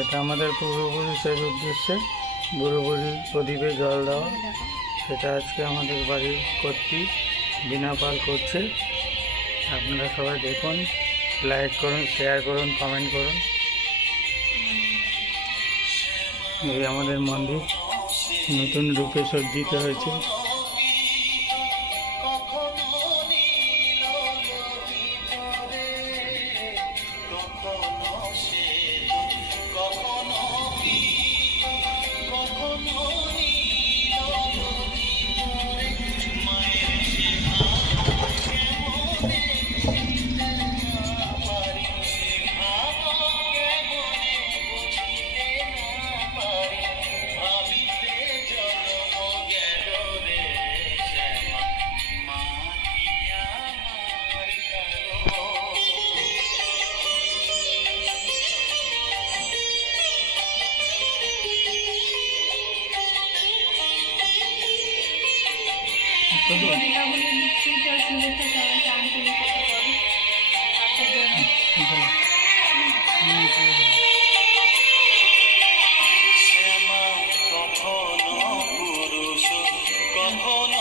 এটা আমাদের পূর্বপুরুষের উদ্দেশ্যে বুড়ো প্রদীপে জল দেওয়া। সেটা আজকে আমাদের বাড়ির কর্তৃ বিনা পাল করছে। আপনারা সবাই দেখুন, লাইক করুন, শেয়ার করুন, কমেন্ট করুন। এই আমাদের মন্দির নতুন রূপে সজ্জিত হয়েছে। শ্যামা কখনো পুরুষ কখনো